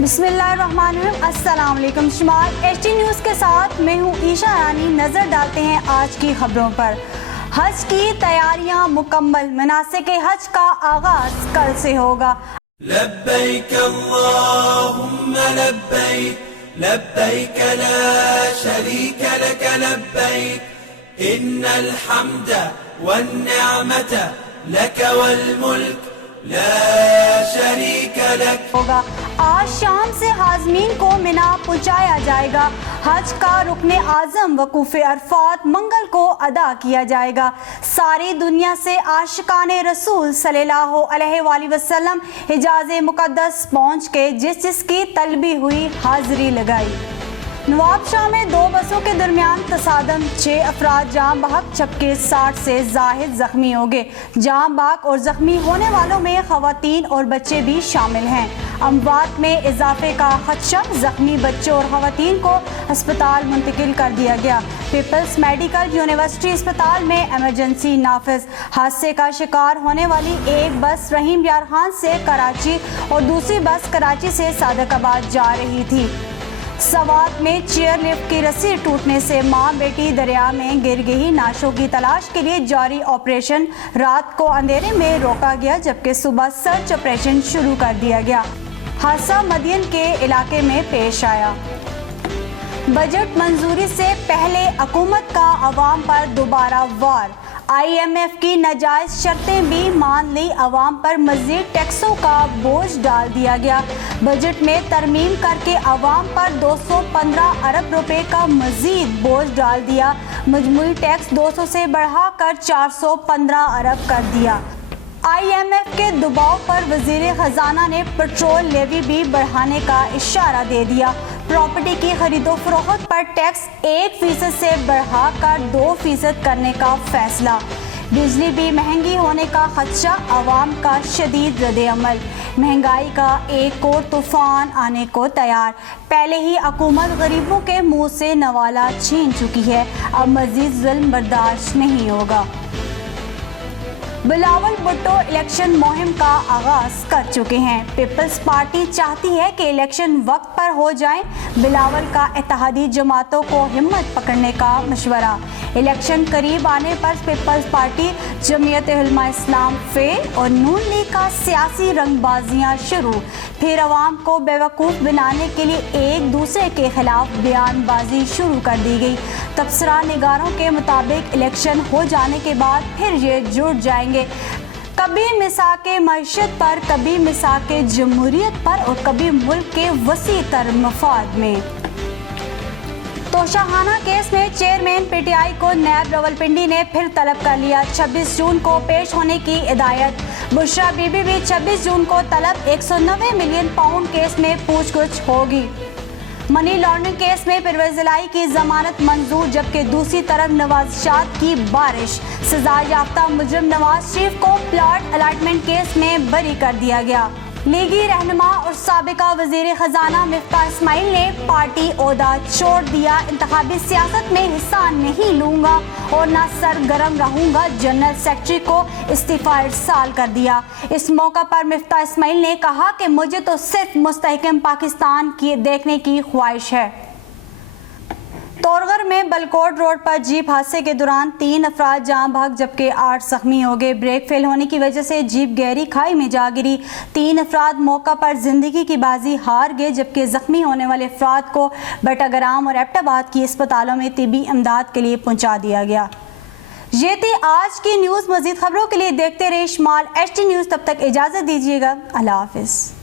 बिस्मिल्लाहिर्रहमानिर्रहीम। अस्सलाम वालेकुम। शुमाल एचटी न्यूज़ के साथ मैं हूँ ईशा रानी। नज़र डालते हैं आज की खबरों पर। हज की तैयारियां मुकम्मल, मनासिक हज का आगाज कल से होगा। लब्बैक अल्लाहुम्मा लब्बैक, लब्बैक ला शरीक लक लब्बैक, इन्नल हम्द वन्निअमत लक वल मुल्क ला शरीक लक होगा। आज शाम से हाज़मीन को मिना पहुँचाया जाएगा। हज का रुकने आज़म वकूफ़े अरफात मंगल को अदा किया जाएगा। सारी दुनिया से आशिकाने रसूल सल्लल्लाहु अलैहि वसल्लम हिजाज़ मुक़द्दस पहुँच के जिसकी तलबी हुई हाज़िरी लगाई। नवाबशाह में दो बसों के दरमियान तसादम, 6 अफराद जाम बहक जबकि 60 से ज़ाहिद जख्मी हो गए। जाम बहक और जख्मी होने वालों में ख़वातीन और बच्चे भी शामिल हैं। अमवात में इजाफे का खदशा, जख्मी बच्चों और ख़वातीन को अस्पताल मुंतकिल कर दिया गया। पीपल्स मेडिकल यूनिवर्सिटी अस्पताल में एमरजेंसी नाफिज। हादसे का शिकार होने वाली एक बस रहीम यार खान से कराची और दूसरी बस कराची से सादकाबाद जा रही थी। सवात में चेयर लिफ्ट की रस्सी टूटने से मां बेटी दरिया में गिर गई। नाशों की तलाश के लिए जारी ऑपरेशन रात को अंधेरे में रोका गया जबकि सुबह सर्च ऑपरेशन शुरू कर दिया गया। हादसा मदियन के इलाके में पेश आया। बजट मंजूरी से पहले हुकूमत का अवाम पर दोबारा वार। IMF की नाजायज शर्तें भी मान ली, अवाम पर मजीद टैक्सों का बोझ डाल दिया गया। बजट में तरमीम करके अवाम पर 215 अरब रुपए का मजीद बोझ डाल दिया। मजमूई टैक्स 200 से बढ़ाकर 415 अरब कर दिया। IMF के दबाव पर वजीर खजाना ने पेट्रोल लेवी भी बढ़ाने का इशारा दे दिया। प्रॉपर्टी की खरीदो फरोख्त पर टैक्स 1% से बढ़ाकर 2% करने का फैसला। बिजली भी महंगी होने का खदशा, अवाम का शदीद रद्द-ए-अमल। महंगाई का एक और तूफान आने को तैयार। पहले ही हुकूमत गरीबों के मुंह से नवाला छीन चुकी है, अब मजीद जुल्म बर्दाश्त नहीं होगा। बिलावल भुट्टो इलेक्शन मुहिम का आगाज कर चुके हैं। पीपल्स पार्टी चाहती है कि इलेक्शन वक्त पर हो जाएं। बिलावल का इत्तेहादी जमातों को हिम्मत पकड़ने का मशवरा। इलेक्शन करीब आने पर पीपल्स पार्टी, जमीयत उलमा इस्लाम, फे और नून लीग का सियासी रंगबाजियां शुरू। फिर अवाम को बेवकूफ़ बनाने के लिए एक दूसरे के खिलाफ बयानबाजी शुरू कर दी गई। तबसरा निगारों के मुताबिक इलेक्शन हो जाने के बाद फिर ये जुट जाएंगे, कभी मिसाके मईशत पर, कभी मिसाके जमहूरियत पर और कभी मुल्क के वसी तर मफाद में। तोशाखाना केस में चेयरमैन PTI को नैब रावलपिंडी ने फिर तलब कर लिया। 26 जून को पेश होने की हिदायत। बुशरा बीबी भी 26 जून को तलब। 190 मिलियन पाउंड केस में पूछगछ होगी। मनी लॉन्ड्रिंग केस में परवेज इलाही की जमानत मंजूर जबकि दूसरी तरफ नवाज़शात की बारिश। सजा याफ्ता मुजरिम नवाज शरीफ को प्लॉट अलॉटमेंट केस में बरी कर दिया गया। लीगी रहनुमा और साबिका वजीर खजाना मिफ्ताह इस्माइल ने पार्टी ओहदा छोड़ दिया। इंतखाबी सियासत में हिस्सा नहीं लूंगा और न सरगर्म रहूंगा, जनरल सेक्रेटरी को इस्तीफा इरसाल कर दिया। इस मौका पर मिफ्ताह इस्माइल ने कहा कि मुझे तो सिर्फ मुस्तहकम पाकिस्तान की देखने की ख्वाहिश है। तोरगर में बलकोट रोड पर जीप हादसे के दौरान 3 अफराद जाम बहक जबकि 8 जख्मी हो गए। ब्रेक फेल होने की वजह से जीप गहरी खाई में जा गिरी। 3 अफराद मौका पर जिंदगी की बाजी हार गए जबकि जख्मी होने वाले अफराद को बटाग्राम और एबटाबाद की अस्पतालों में तिबी इमदाद के लिए पहुंचा दिया गया। ये थी आज की न्यूज़। मजीद खबरों के लिए देखते रहिए शुमाल HT न्यूज़। तब तक इजाज़त दीजिएगा। अल्लाह हाफिज़।